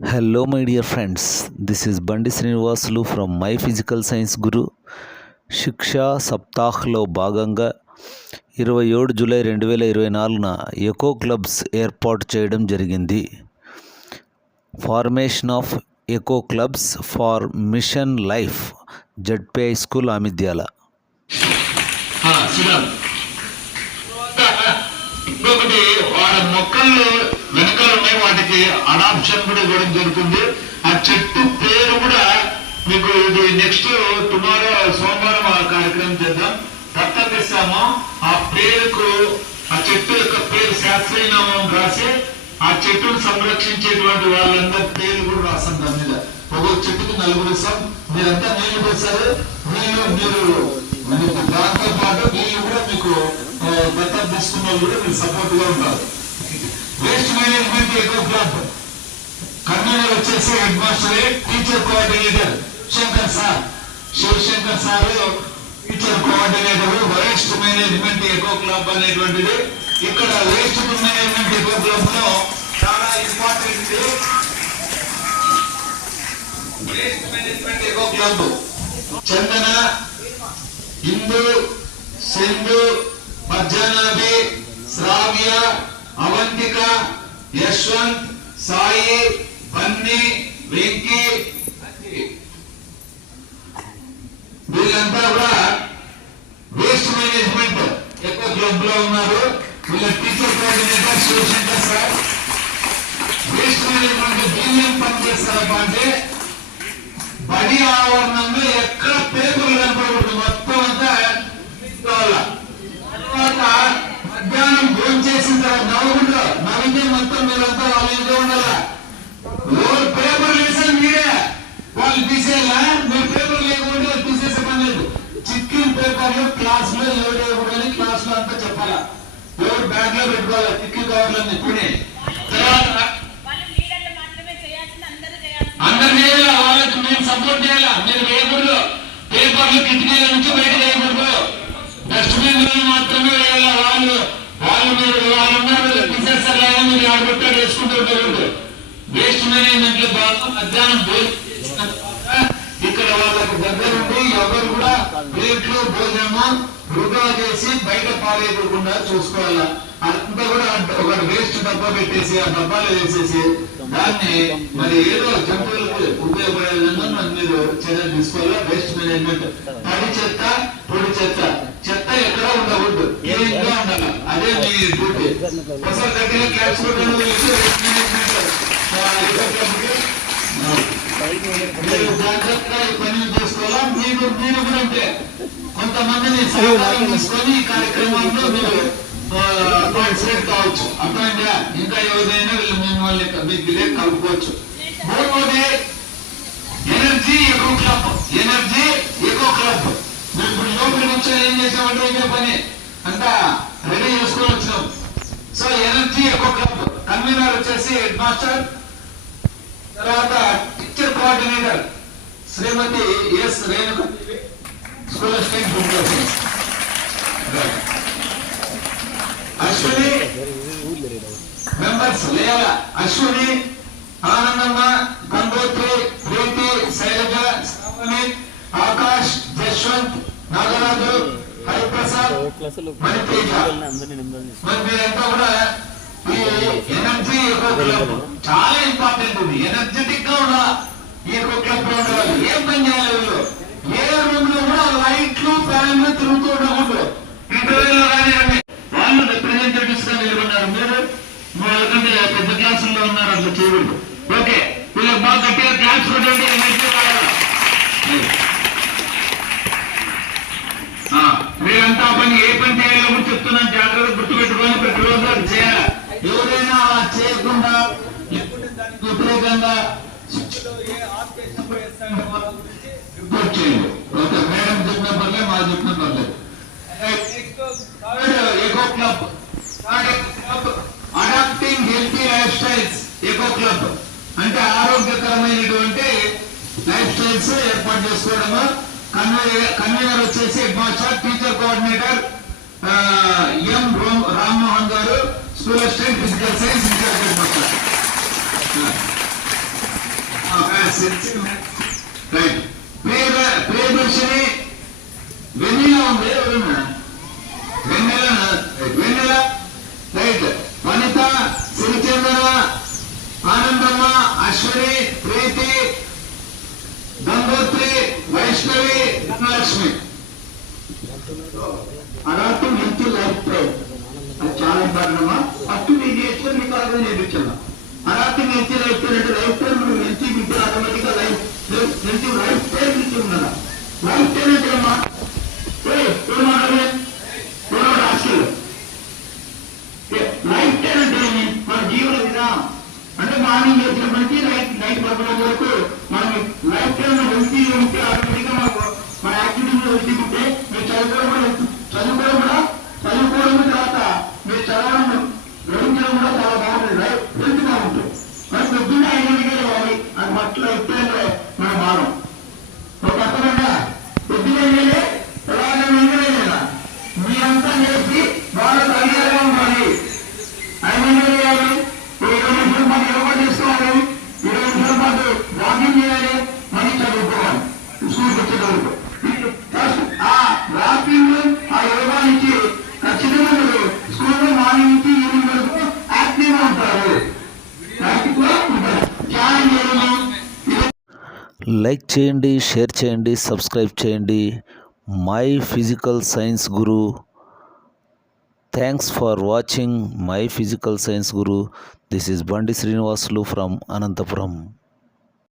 Hello, my dear friends. This is Bandi Srinivasulu from My Physical Science Guru. శిక్షా సప్తాహ్లో భాగంగా 27 July 2024న echo clubs ఏర్పాటు చేయడం జరిగింది. Formation of eco clubs for mission life, ZPI school, Amidyala. ఇంకొకటి వాళ్ళ మొక్కలు వెనకాల ఉన్నాయి, వాటికి అడాప్షన్ కూడా ఇవ్వడం జరుగుతుంది. ఆ చెట్టు పేరు కూడా మీకు ఇది నెక్స్ట్ టుమారో సోమవారం ఆ కార్యక్రమం చేద్దాం. దత్తమిస్తాము. ఆ పేరుకు ఆ చెట్టు యొక్క పేరు శాస్త్రీయ నామం రాసి ఆ చెట్టును సంరక్షించేటువంటి వాళ్ళందరి పేరు కూడా రాస్తాం. దాని మీద ఒక్కొక్క చెట్టుకు 4 ఇస్తాం. మీరంతా నీళ్లు పోస్తారు. మీరు దాంతో పాటు నీళ్లు కూడా మీకు దత్తత తీసుకున్న వాళ్ళు కూడా మీరు సపోర్ట్ గా ఉంటారు. Waste management eco club convener వచ్చేసి head master, teacher coordinator Shankar sir, Shivashankar sir teacher coordinator. Waste management eco club అనేటువంటిది ఇక్కడ వేస్ట్ మేనేజ్మెంట్ ఎకో క్లబ్ లో చాలా important. Waste management eco club Chandana, Indu, Sindhu, మధ్యాహ్నాభి, శ్రావ్య, అవంతిక, యశ్వంత్, సాయి, బన్నీ, వెంకీ, వీళ్ళంతా కూడా వేస్ట్ మేనేజ్మెంట్ ఎక్కువ క్లబ్ లో ఉన్నారు. వీళ్ళ teacher coordinator Shivashankar sir. Waste management దీన్ని పనిచేస్తారప్ప అంటే బడి ఆవరణంలో ఎక్కడ పేపర్లు కనపడకూడదు, మొత్తం అంతా తర్వాత మధ్యాహ్నం భోజనం చేసిన తర్వాత నవ్వితే మొత్తం మీరంతా వాళ్ళ ఇంట్లో ఉండాల. ఎవరు పేపర్లు వేసారు మీరే, వాళ్ళు తీసేయాలా? మీరు పేపర్ లేకుండా తీసేసే పని లేదు. చిక్కిన పేపర్లు క్లాస్ లో ఎవరు వేయకూడదని క్లాస్ లో అంతా చెప్పాలా. ఎవరు బ్యాగ్ లో పెట్టుకోవాలి చిక్కిన కవర్లన్నీ. పుణే తర్వాత అందరు చేయాలా, వాళ్ళకి మేము సపోర్ట్ చేయాలా. మీరు వేయకూడదు, పేపర్లు కిటికీల నుంచి బయట వేయకూడదు, డస్ట్బిన్ లో మాత్రమే వేయాలా. వాళ్ళున్నారు తీసేస్తారు లేదా మీరు ఆడబెట్టాడు వేసుకుంటూ ఉండకూడదు. వేస్ట్ మేనేజ్మెంట్ లో బాగా మధ్యాహ్నం ఇక్కడ వాళ్ళకు దగ్గర ఉండి ఎవరు కూడా ప్లేట్లు భోజనము వృధా చేసి బయట పారేయకుండా చూసుకోవాలా. అంతా కూడా ఒక వేస్ట్ డబ్బా పెట్టేసి ఆ డబ్బాలో వేసేసి దాన్ని మరి ఏదో జంతువులకు ఉపయోగపడే విధంగా మీరు చర్యలు తీసుకోవాలా. వేస్ట్ మేనేజ్మెంట్ తడి చెత్త, పొడి చెత్త, చెత్త ఎక్కడ ఉండకూడదు, క్లీన్ గా ఉండాలి. అదే మీ డ్యూటీ. ఒకసారి దగ్గర క్లాస్ మీరు జాగ్రత్తగా ఈ పనులు చేసుకోవాలా. మీరు కూడా అంటే కొంతమందిని సహకారం తీసుకొని ఈ కార్యక్రమాల్లో మీరు పార్టిసిపేట్ కావచ్చు. అర్థమైందా? ఇంకా ఏదైనా వీళ్ళు మిమ్మల్ని మీకు కలుపుకోవచ్చు. మూడవది energy eco club. Energy eco club ఇప్పుడు లోపలికి వచ్చా ఏం చేసామంటే ఇదే పని అంతా రెడీ చేసుకొని వచ్చినాం. So energy eco club convener వచ్చేసి హెడ్ మాస్టర్, తర్వాత teacher coordinator Srimati S Renuka, school assistant. Ashwini members లేయాల అశ్విని, ఆనందమ్మ, గంగోత్రి, ప్రీతి, శైలజ, శ్రావణి, ఆకాష్, జశ్వంత్, నాగరాజు, హరిప్రసాద్, మణితేజ. మరి మీరంతా కూడా ఈ ఎనర్జీ ఎకో క్లబ్ చాలా ఇంపార్టెంట్. ఉంది ఎనర్జెటిక్ గా ఉన్న ఈ ఎకో క్లబ్ లో ఉండేవాళ్ళు ఏం పని చేయాలి? వీళ్ళు ఏ రూమ్ లో కూడా లైట్లు ఫ్యాన్లు తిరుగుతూ ఉండకూడదు. ఇంటర్వ్యూలో కానీ వాళ్ళు రిప్రజెంటేటివ్స్ గా నిలబడినారు. మీరు వాళ్ళకంటే పెద్ద క్లాసుల్లో ఉన్నారు, అట్లా చేయకూడదు. ఓకే, వీళ్ళకి బాగా గట్టిగా క్లాస్ కొట్టండి. ఎనర్జీ కావాలా? మీరంతా పని ఏ పని చేయాలో కూడా చెప్తున్నాను, జాగ్రత్త గుర్తుపెట్టుకొని ప్రతిరోజు అది చేయాలి. ఎవరైనా అలా చేయకుండా వ్యతిరేకంగా రిపోర్ట్ చేయండి. ఓకే, మేడం చెప్పిన పర్లేదు, మాకు చెప్పిన పర్లేదు. Eco club adapting healthy lifestyles. Eco club అంటే ఆరోగ్యకరమైనటువంటి లైఫ్ స్టైల్స్ ఏర్పాటు చేసుకోవడము. కన్వీనర్ వచ్చేసి head master, teacher coordinator M Rammohan గారు, school assistant physical science, incharge head master. Right. Priyadarshini Vennela ఉంది, ఎవరన్నా వెన్నెల రైట్. వనిత, సిరిచందన, ఆనందమ్మ, అశ్విని, ప్రీతి, గంగోత్రి, వైష్ణవి, ధనలక్ష్మి. అలాంటి మంచి లైఫ్ స్టైల్ అది చాలా ఇంపార్టెంట్ అమ్మా. ఫస్ట్ మీకు నేర్చుకొని మీకు అర్థం చేయించాను. అలాంటి మంచి లైఫ్ స్టైల్ అంటే లైఫ్ స్టైల్ మనం మంచి మీకు ఆటోమేటిక్ గా మంచి లైఫ్ స్టైల్ నుంచి ఉన్నదా. లైఫ్ స్టైల్ అంటే అమ్మా లైఫ్ స్టైల్ అంటే మన జీవన విధానం. అంటే మార్నింగ్ వచ్చినప్పటి నుంచి నైట్ పడుకునే వరకు మనం లైఫ్ స్టైల్ మంచి ఉంటే ఆటోమేటిక్ గా మన యాక్టివిటీలో వెళ్తుంటే మీరు చదువుకోవడం తర్వాత మీరు చదవడం గ్రహించడం కూడా చాలా బాగుంటుంది. హెల్త్ బాగుంటుంది. మరి పొద్దున్న 5 గంటలకే రావాలి. అది మట్టిలో ఎప్పుడైతే మన భారం ఒక అర్థమైనా పొద్దున్న ఎలాగే లేదా మీరంతా చేసి బాగా తగినగా ఉండాలి. 5 గంటలు చేయాలి. 20 నిమిషాల పాటు యోగా చేసుకోవాలి. 20 నిమిషాల పాటు వాకింగ్ చేయాలి. మళ్ళీ చదువుకోవాలి స్కూల్కి వచ్చేటప్పుడు. ఆ వాకింగ్ ఆ యోగా నుంచి ఖచ్చితంగా మీరు స్కూల్లో మార్నింగ్ నుంచి ఈవినింగ్ వరకు యాక్టివ్ గా ఉంటారు. ధ్యానం చేయడము. లైక్ చేయండి, షేర్ చేయండి, సబ్స్క్రైబ్ చేయండి. My physical science Guru. Thanks for watching my physical science Guru. This is బండి శ్రీనివాసులు ఫ్రమ్ అనంతపురం.